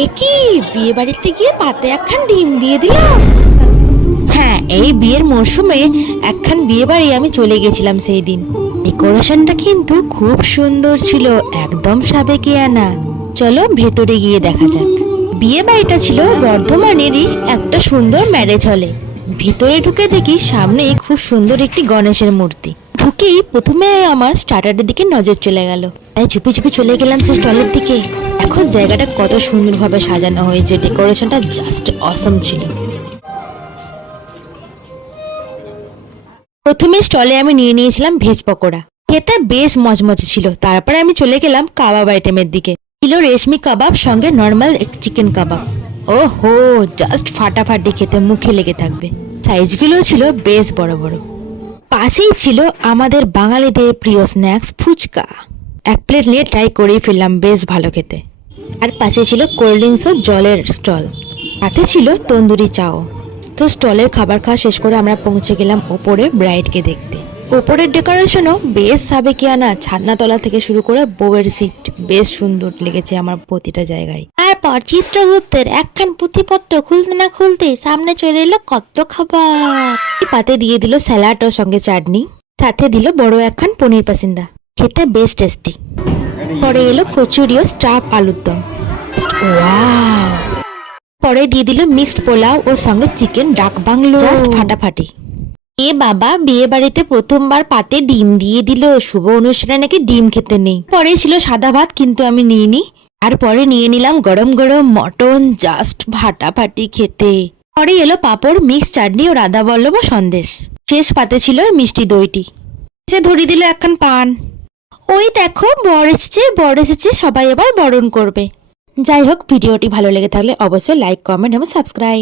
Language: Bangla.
একি বিয়ে বাড়িতে গিয়ে পাতে একখান ডিম দিয়ে দিল। হ্যাঁ, এই বিয়ের মরশুমে একখান বিয়ে বাড়ি আমি চলে গেছিলাম সেই দিন। ডেকোরেশনটা কিন্তু খুব সুন্দর ছিল, একদম সাবেকিয়ানা। চলো ভেতরে গিয়ে দেখা যাক। বিয়ে বাড়িটা ছিল বর্ধমানেরই একটা সুন্দর ম্যারেজ হলে। ভিতরে ঢুকে দেখি সামনে খুব সুন্দর একটি গণেশের মূর্তি। ঢুকেই প্রথমে আমার স্টার্টারের দিকে নজর চলে গেল, তাই চুপি চুপি চলে গেলাম সে স্টলের দিকে। এখন জায়গাটা কত সুন্দরভাবে সাজানো হয়েছে, ডেকোরেশনটা জাস্ট অসম ছিল। প্রথমে স্টলে আমি নিয়ে নিয়েছিলাম ভেজ পকোড়া, খেতে বেশ মজমজে ছিল। তারপরে আমি চলে গেলাম কাবাব আইটেমের দিকে। ছিল রেশমি কাবাব সঙ্গে নর্মাল চিকেন কাবাব। ও হো, জাস্ট ফাটাফাটি খেতে, মুখে লেগে থাকবে। সাইজগুলো ছিল বেশ বড় বড়। পাশেই ছিল আমাদের বাঙালিদের প্রিয় স্ন্যাক্স ফুচকা। এক প্লেট নিয়ে ট্রাই করেই ফেললাম, বেশ ভালো খেতে। আর পাশে ছিল কোল্ড ড্রিঙ্কস ও জলের স্টল, সাথে ছিল তন্দুরি চাও। তো স্টলের খাবার খাওয়া শেষ করে আমরা পৌঁছে গেলাম ওপরে ব্রাইডকে দেখতে। ওপরের ডেকোরেশনও বেশ সাবেকিয়ানা, ছাদনাতলা থেকে শুরু করে বউয়ের সিট বেশ সুন্দর লেগেছে আমার প্রতিটা জায়গায়। তারপর চিত্রগুপ্তের একখান পুঁথিপত্র খুলতে না খুলতে সামনে চলে এলো কত খাবার। পাতে দিয়ে দিল স্যালাড ও সঙ্গে চাটনি, সাথে দিল বড় একখান পনির পাসিন্দা, খেতে বেশ টেস্টি। পরে এলো কচুরি ও স্টাফ আলুর দম। ওয়াও! পরে দিয়ে দিল মিক্সড পোলাও ও সঙ্গে চিকেন ডাক বাংলো, জাস্ট ফাটাফাটি। এ বাবা, বিয়ে বাড়িতে প্রথমবার পাতে ডিম দিয়ে দিল। শুভ অনুষ্ঠানে নাকি ডিম খেতে নেই। পরে ছিল সাদা ভাত, কিন্তু আমি নিইনি। আর পরে নিয়ে নিলাম গরম গরম মটন, জাস্ট ফাটাফাটি খেতে। পরে এলো পাঁপড়, মিক্স চাটনি ও রাধা বল্লভ সন্দেশ। শেষ পাতে ছিল মিষ্টি দইটি। সে ধরিয়ে দিল একখান পান। ওই দেখো, বর এসেছে, সবাই এবার বরণ করবে। যাই হোক, ভিডিওটি ভালো লেগে থাকলে অবশ্যই লাইক, কমেন্ট এবং সাবস্ক্রাইব।